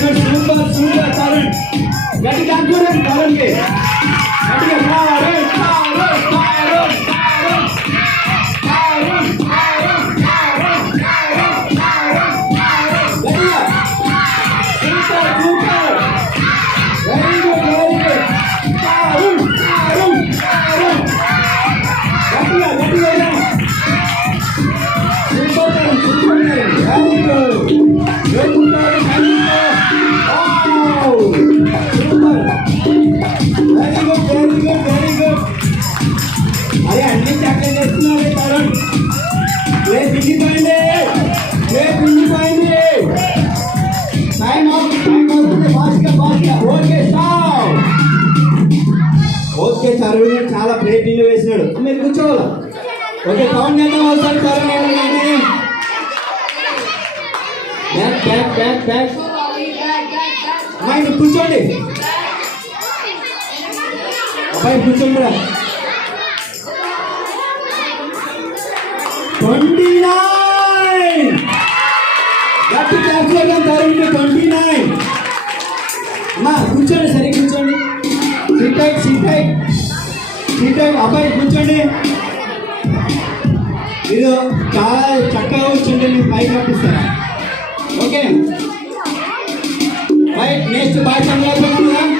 Good super super Tarun గట్టి కాన్ఫిడెన్స్ తరుణ్కి గట్టిగా తరుణ్ తరుణ్ తరుణ్ తరుణ్ తరుణ్ తరుణ్ తరుణ్ గట్టిగా super super very good Tarun తరుణ్ తరుణ్ గట్టిగా గట్టిగా సూపర్ తరుణ్ సూపర్ వెరీ గుడ్ అరే అన్ని చక్కగా చేస్తున్నారు తరుణ్ దిగిపోయింది టైం అవుతుంది ఓకే తరుణ్ చాలా ప్లేటింగ్ వేసినాడు మీరు కూర్చోవాలి ఓకే కౌంట్ చేద్దాం ఒకసారి తరుణ్ బ్యాక్ అమ్మాయి కూర్చోండి అబ్బాయి కూర్చోండి 29 గట్టి క్లాస్ చేద్దాం తరుణ్ 29 అమ్మా కూర్చోండి సరే కూర్చోండి సీట్ అబ్బాయి కూర్చోండి మీరు చాలా చక్కగా కూర్చోండి మీరు పైకి పంపిస్తారా ఓకే రైట్ నెక్స్ట్ బాయ్ సంగ్రామం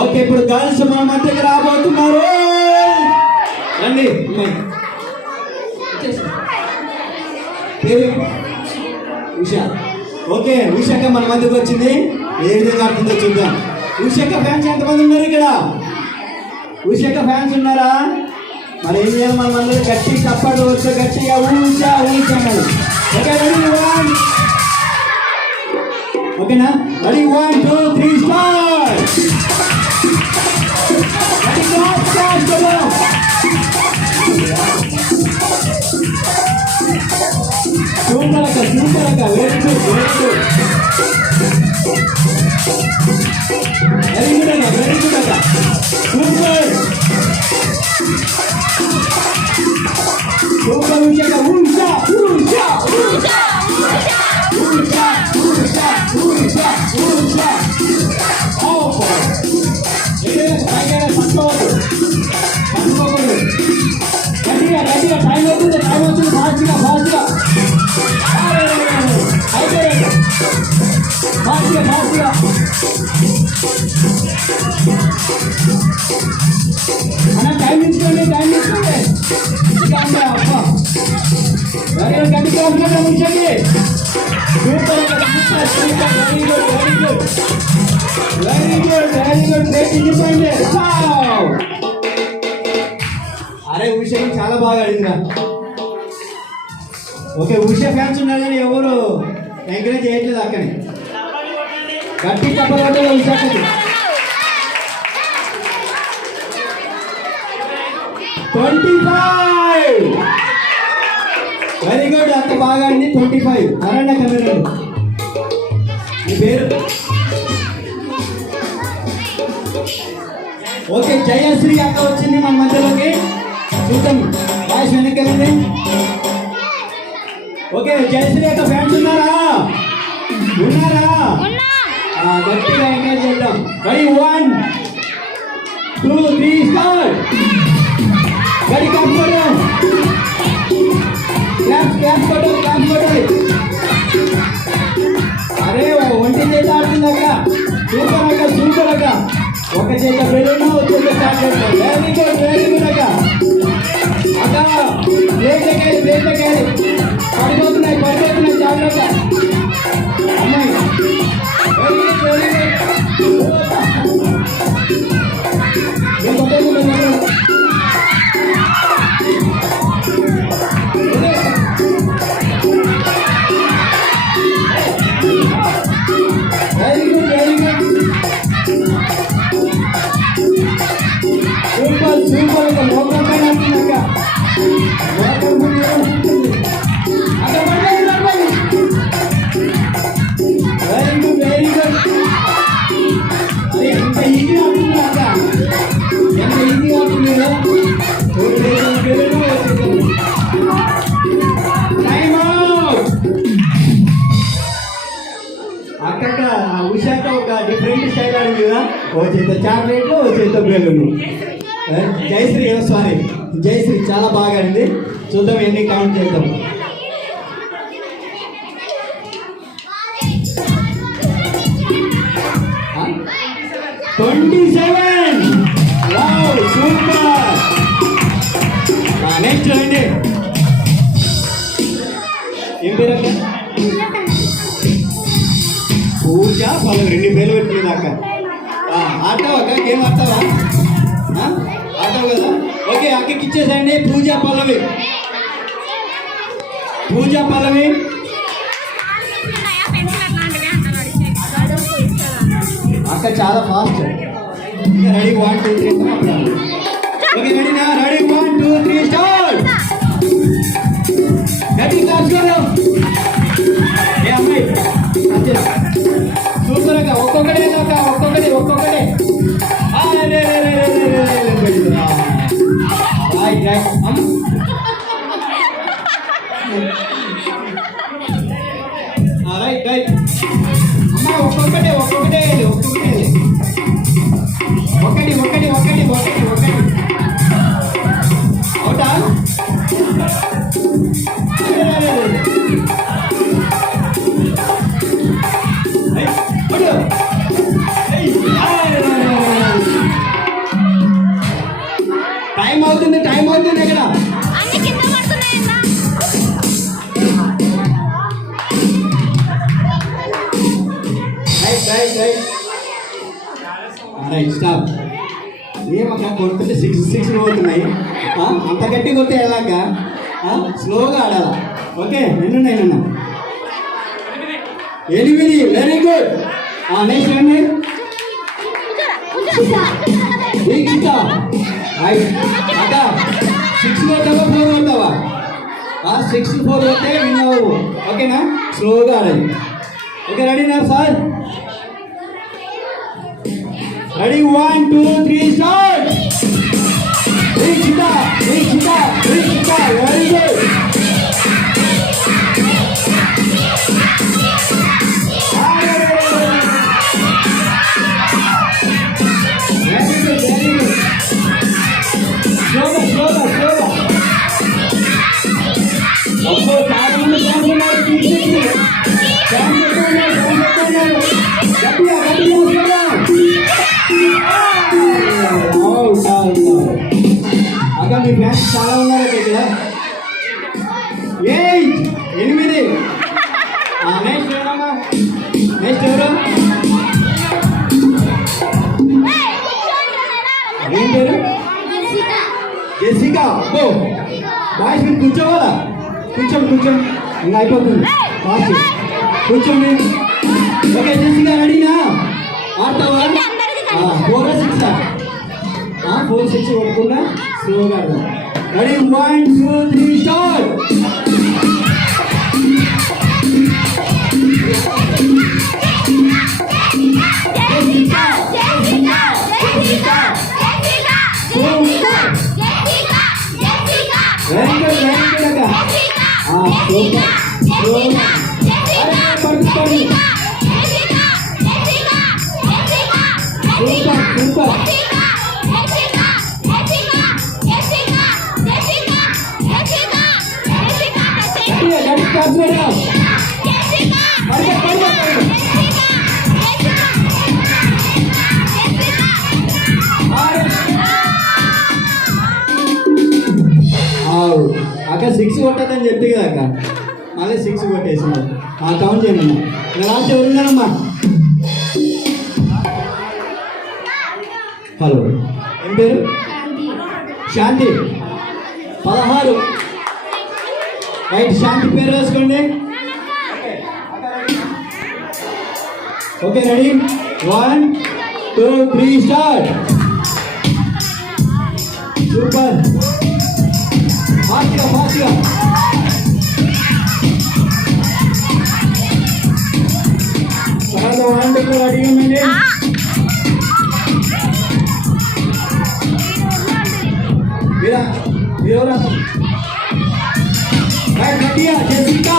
ఓకే ఇప్పుడు గర్ల్స్ మా మధ్యకి రాబోతున్నారు రండి ఉషా ఓకే ఉషాక మన మధ్యకి వచ్చింది ఏ విధంగా అర్థంతో చూద్దాం ఉషాక ఫ్యాన్స్ ఎంతమంది ఉన్నారు ఇక్కడ ఉషాక ఫ్యాన్స్ ఉన్నారా మరి ఏం చేయాలి మనం అందరూ గట్టి చప్పట్లు వచ్చే గట్టిగా ఊషా అన్నారు ఓకే రెడీ వన్ ఓకేనా రెడీ 1 2 3 స్టార్ట్ రెడీ స్టార్ట్ సూపర్ అక్క వెరీ గుడ్ అక్క సూపర్ ఉషా గట్టిగా టైం అవుతుంది ఫాస్ట్గా అన్న టైం తీసుకోండి గట్టిగా ఉంచండి వెరీ గుడ్ అరే ఉషా చాలా బాగా అడిగిందా ఓకే ఉషా ఫ్యాన్స్ ఉన్నారు కానీ ఎవరు ఎంకరేజ్ చేయట్లేదు అక్కని గట్టి చెప్పబట్టే ఉషాకి 25 వెరీ గుడ్ అంత బాగా అండి 25 అరండి కెమెరా మీ పేరు ఓకే జయశ్రీ అక్క వచ్చింది మన మధ్యలోకి చూద్దాం వాయిస్ వెనక్కి ఓకే జయశ్రీ అక్క ఫ్యాన్స్ ఉన్నారా గట్టిగా ఎంకరేజ్ చేద్దాం రెడీ 1 2 3 స్టార్ట్ రెడీ క్లాప్ కొట్టాలి అరే ఒంటి చేత ఆడుతుంది అక్క సూపర్ అక్క ఒక చేత బెలూన్ వచ్చేత స్టార్ట్ చేస్తాం వెరీ గుడ్ అక్క ప్లేట్లకెళ్ళి పడిపోతున్నాయి జాగ్రత్త అమ్మాయి సూపర్ లోకల్ పైన వస్తుందక్క వెరీ గుడ్ ఎంత ఈజీ అవుతుంది అక్క ఎంత ఈజీ అవుతుంది టైమ్ అవుట్ అక్క ఉషాక ఒక డిఫరెంట్ స్టైల్ ఆడింది కదా, ఓ చేత చాక్లెట్లు ఓ చేత బెలూను. జయశ్రీ సారీ జయశ్రీ చాలా బాగా ఆడింది. చూద్దాం ఎన్ని కౌంట్ చేద్దాం. ఆ? 27. Wow super. నెక్స్ట్ రండి. ఏం పేరు అక్క? పూజ పలు 2 పేర్లు పెట్టింది అక్క. ఆడతావా అక్క? గేమ్ ఆడతావా? ఆడతావు కదా. ఓకే అక్కకి ఇచ్చేసండి. పూజ పల్లవి. పూజ పల్లవి. అక్క చాలా ఫాస్ట్. రెడీ 1 2 3. ఓకే రెడీనా? రెడీ 1 2 3 స్టార్ట్. గట్టి కాసుకోరు. ఏ అమ్మాయి చూస్తున్నాక ఒక్కొక్కటే ఒక్కొక్కటి అమ్మా ఒక్కొక్కటే ఒకటి అవుతా. టైం అవుతుంది ఇక్కడ. స్టాప్. ఏమక్క కొడుతుంటే 6 అవుతున్నాయి. అంత గట్టి కొట్టే ఎలాగా? స్లోగా ఆడాలా. ఓకే 2 8. Very good. నెక్స్ట్ రండి. అక్క 6 కొట్టావా 4 కొట్టావా? 6 4 కొట్టే విన్నావు. ఓకేనా? స్లోగా ఆడాలి. ఓకే రెడీనా sir? Ready 1 2 3 start. Very good. అక్క మీ ఫ్యాన్స్ చాలా ఉన్నారు ఇక్కడ. 8. నెక్స్ట్ ఎవరమ్మా? నెక్స్ట్ ఎవరు? ఏం పేరు? జెసికా. బాయ్స్ మీరు కూర్చోవాలా? కూర్చోం ఇంకా అయిపోతుంది. కూర్చోండి. ఓకే జెసికా రెడీనా? ఆడతావా? 4 6 4 6 కొట్టుకున్నా స్లోగా ఆడదాం. రెడీ 1 2 3 స్టార్ట్. అక్క 6 కొట్టదని చెప్పి కదా అక్క, మళ్ళీ 6 కొట్టేసింది. కౌంట్ చేయండి అమ్మా. లాస్ట్ ఎవరున్నారమ్మా? హలో ఏం పేరు? శాంతి. 16. రైట్ శాంతి పేరు రాసుకోండి. Okay ready 1 2 3 start. సూపర్. ఫాస్ట్గా చాలా వండర్ఫుల్ అడిగామండి. మీరెవరా? రైట్ గట్టిగా జెసికా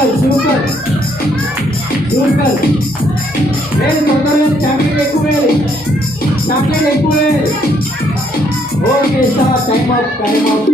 సూపర్ సూపర్ సూపర్. వేలు తొందరగా చాక్లెట్ ఎక్కువ వేయాలి, చాక్లెట్ ఎక్కువ వేయాలి. Okay sir, time up.